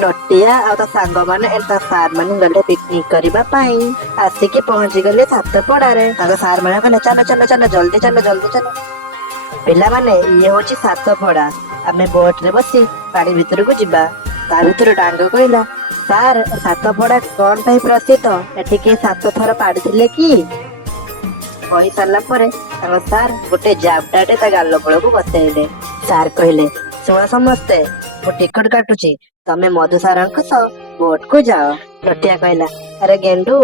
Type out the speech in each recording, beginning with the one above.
ନଟିଆ ଆଉ ତା ସାଙ୍ଗମାନେ ତା ସାର୍ ମାନେ ଗଲେ ପିକନିକ କରିବା ପାଇଁ। ଆସିକି ପହଞ୍ଚି ଗଲେ ସାତପଡାରେ। ତାଙ୍କ ସାର୍ ମାନେ କହିଲେ ଚାଲ ଚାଲ ଚାଲ ଜଲ୍ଦି ଚାଲ ଜଲ୍ଦି ଚାଲ। ପିଲାମାନେ ଇଏ ହଉଛି ସାତପଡା, ଆମେ ବୋଟରେ ବସି ପାଣି ଭିତରକୁ ଯିବା। ତା ଭିତରୁ ଡାଙ୍ଗ କହିଲା, ସାର୍ ସାତପଡା କଣ ପାଇଁ ପ୍ରସିଦ୍ଧ? ଏଠି କିଏ 7 ଥର ପାଡିଥିଲେ କି? କହି ସାରିଲା ପରେ ତାଙ୍କ ସାର୍ ଗୋଟେ ଜାବଡାଟେ ତା ଗାଲ ମୂଳକୁ ବସେଇଲେ। ସାର୍ କହିଲେ, ଶୁଣ ସମସ୍ତେ, ମୁଁ ଟିକଟ କାଟୁଛି, ତମେ ମଧୁ ସାରଙ୍କ ସହ ବୋଟକୁ ଯାଅ। ନଟିଆ କହିଲା, ଆରେ ଗେଣ୍ଡୁ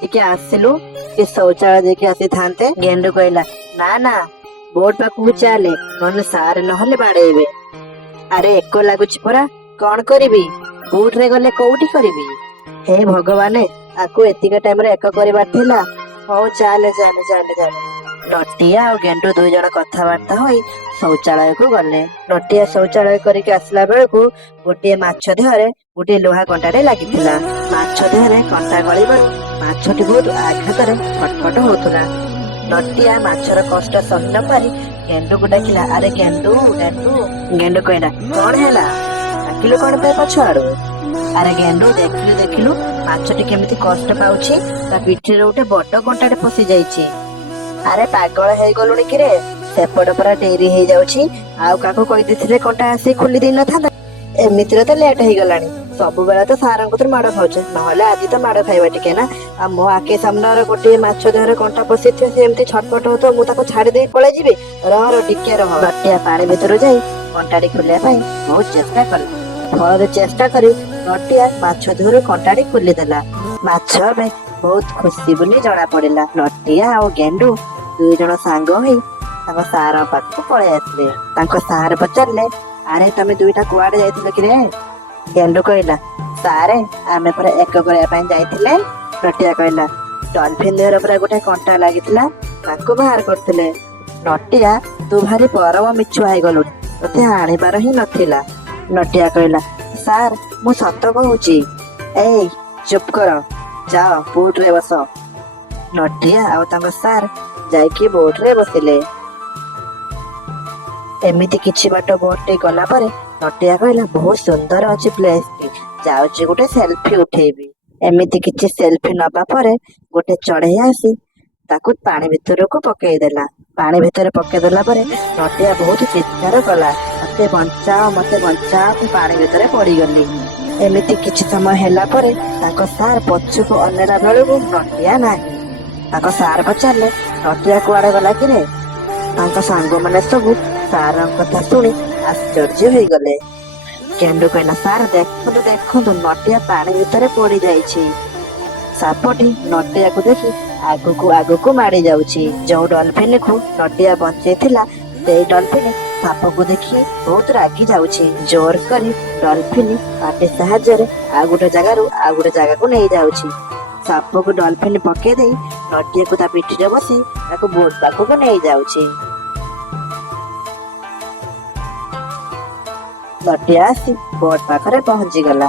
ଟିକେ ଆସିଲୁ, ଟିକେ ଶୌଚାଳୟ ଦେଇକି ଆସିଥାନ୍ତେ। ଗେଣ୍ଡୁ କହିଲା, ନା ନା ବୋଟ ପାଖକୁ ଚାଲେ, ନହେଲେ ସାର୍ ନହେଲେ ବାଡେଇବେ। ଆରେ ଏକ ଲାଗୁଛି ପରା, କଣ କରିବି? ବୋଟରେ ଗଲେ କୋଉଠି କରିବି? ହେ ଭଗବାନ, ଆକୁ ଏତିକି ଟାଇମରେ ଏକ କରିବାର ଥିଲା। ହଉ ଚାଲେ ଚାଲେ ଚାଲେ ଚାଲେ। ନଟିଆ ଆଉ ଗେଣ୍ଡୁ 2 ଜଣ କଥାବାର୍ତ୍ତା ହୋଇ ଶୌଚାଳୟକୁ ଗଲେ। ନଟିଆ ଶୌଚାଳୟ କରିକି ଆସିଲା ବେଳକୁ ଗୋଟିଏ ମାଛ ଦେହରେ ଗୋଟିଏ ଲୁହା କଣ୍ଟାଟେ ଲାଗିଥିଲା। ମାଛ ଦେହରେ କଣ୍ଟା ଗଳିବାରୁ ମାଛଟି ବହୁତ ଆଘାତରେ ଛଟପଟ ହଉଥିଲା। ନଟିଆ ମାଛର କଷ୍ଟ ସହି ନ ପାରି ଗେଣ୍ଡୁକୁ ଡାକିଲା, ଆରେ ଗେଣ୍ଡୁ ଗେଣ୍ଡୁ। ଗେଣ୍ଡୁ କହିଲା, କଣ ହେଲା? ଡାକିଲୁ କଣ ପାଇଁ ପଛ ଆଡୁ? ଆରେ ଗେଣ୍ଡୁ ଦେଖିଲୁ ଦେଖିଲୁ ମାଛଟି କେମିତି କଷ୍ଟ ପାଉଛି, ତା ପିଠିରେ ଗୋଟେ ବଡ କଣ୍ଟାଟେ ପଶି ଯାଇଛି। ଆରେ ପାଗଳ ହେଇଗଲୁଣି କିରେ? ସେପଟ ପରା ଡେରି ହେଇଯାଉଛି, ଆଉ କାହାକୁ କହିଦେଇଥିଲେ କଣ୍ଟା ଆସି ଖୋଲି ଦେଇ ନଥାନ୍ତା। ଏମିତିରେ ତ ଲେଟ୍ ହେଇଗଲାଣି। ସବୁବେଳେ ତ ସାରଙ୍କ କତିରୁ ମାଡ ଖାଉଛେ, ନହେଲେ ଆଜି ତ ମାଡ ଖାଇବା ଟିକେ ନା। ଆଉ ମୋ ଆଖି ସାମ୍ନାରେ ଗୋଟିଏ ମାଛ ଦେହରେ କଣ୍ଟା ପଶିଥିବ, ସେ ଏମିତି ଛଟପଟ ହଉଥିବ, ମୁଁ ତାକୁ ଛାଡି ଦେଇ ପଳେଇ ଯିବି? ରହ ଟିକେ ରହ। ନଟିଆ ପାଣି ଭିତରୁ ଯାଇ କଣ୍ଟାଟି ଖୋଲିବା ପାଇଁ ବହୁତ ଚେଷ୍ଟା କଲା। ଫଳରେ ଚେଷ୍ଟା କରି ନଟିଆ ମାଛ ଦେହରୁ କଣ୍ଟାଟି ଖୋଲିଦେଲା। ମାଛ ଏବେ ବହୁତ ଖୁସି ବୋଲି ଜଣା ପଡିଲା। ନଟିଆ ଆଉ ଗେଣ୍ଡୁ 2 ଜଣ ସାଙ୍ଗ ହୋଇ ତାଙ୍କ ସାର ପାଖକୁ ପଳେଇ ଆସିଲେ। ତାଙ୍କ ସାର୍ ପଚାରିଲେ, ଆରେ ତମେ 2ଟା କୁଆଡେ ଯାଇଥିଲ କିରେ? ଗେଣ୍ଡୁ କହିଲା, ସାରେ ଆମେ ପରା ଏକ କରିବା ପାଇଁ ଯାଇଥିଲେ। ନଟିଆ କହିଲା, ଡଲଫିନ ଦେହରେ ପରା ଗୋଟେ କଣ୍ଟା ଲାଗିଥିଲା, ତାକୁ ବାହାର କରୁଥିଲେ। ନଟିଆ, ତୁ ଭାରି ପରମ ମିଛୁଆ ହେଇଗଲୁଣି, ତୋତେ ଆଣିବାର ହିଁ ନଥିଲା। ନଟିଆ କହିଲା, ସାର୍ ମୁଁ ସତ କହୁଛି। ଏଇ ଚୁପ କର, ଯାଅ ବୋଟରେ ବସ। ନଟିଆ ଆଉ ତାଙ୍କ ସାର୍ ଯାଇକି ବୋଟରେ ବସିଲେ। ଏମିତି କିଛି ବାଟ ବୋଟରେ ଗଲା ପରେ ନଟିଆ କହିଲା, ବହୁତ ସୁନ୍ଦର ଅଛି ପ୍ଲେସଟି, ଯାଉଛି ଗୋଟେ ସେଲଫି ଉଠେଇବି। ଏମିତି କିଛି ସେଲଫି ନବା ପରେ ଗୋଟେ ଚଢେଇ ଆସି ତାକୁ ପାଣି ଭିତରକୁ ପକେଇଦେଲା। ପାଣି ଭିତରେ ପକେଇଦେଲା ପରେ ନଟିଆ ବହୁତ ଚିତ୍କାର କଲା, ମତେ ବଞ୍ଚାଅ ମତେ ବଞ୍ଚାଅ, ମୁଁ ପାଣି ଭିତରେ ପଡିଗଲି। ଏମିତି କିଛି ସମୟ ହେଲା ପରେ ତାଙ୍କ ସାର୍ ପଛକୁ ଅନେଇଲା ବେଳକୁ ନଟିଆ ନାହିଁ। ତାଙ୍କ ସାର୍ ପଚାରିଲେ, ନଟିଆ କୁଆଡେ ଗଲା କିରେ? ତାଙ୍କ ସାଙ୍ଗମାନେ ସବୁ ସାରଙ୍କ କଥା ଶୁଣି ଆଶ୍ଚର୍ଯ୍ୟ ହେଇଗଲେ। ଗେଣ୍ଡୁ କହିଲା, ସାର୍ ଦେଖନ୍ତୁ ଦେଖନ୍ତୁ, ନଟିଆ ପାଣି ଭିତରେ ପଡି ଯାଇଛି। ସାପଟି ନଟିଆକୁ ଦେଖି ଆଗକୁ ଆଗକୁ ମାଡି ଯାଉଛି। ଯୋଉ ଡଲଫିନକୁ ନଟିଆ ବଞ୍ଚେଇଥିଲା, ସେଇ ଡଲଫିନ ସାପକୁ ଦେଖି ବହୁତ ରାଗି ଯାଉଛି। ଜୋର କରି ଡଲଫିନ ପାଟି ସାହାଯ୍ୟରେ ଆଉ ଗୋଟେ ଜାଗାରୁ ଆଉ ଗୋଟେ ଜାଗାକୁ ନେଇ ଯାଉଛି। ସାପକୁ ଡଲଫିନ ପକେଇ ଦେଇ ନଟିଆକୁ ତା ପିଠିରେ ବସି ତାକୁ ବୋଟ ପାଖକୁ ନେଇ ଯାଉଛି। ନଟିଆ ଆସି ବୋଟ ପାଖରେ ପହଞ୍ଚିଗଲା।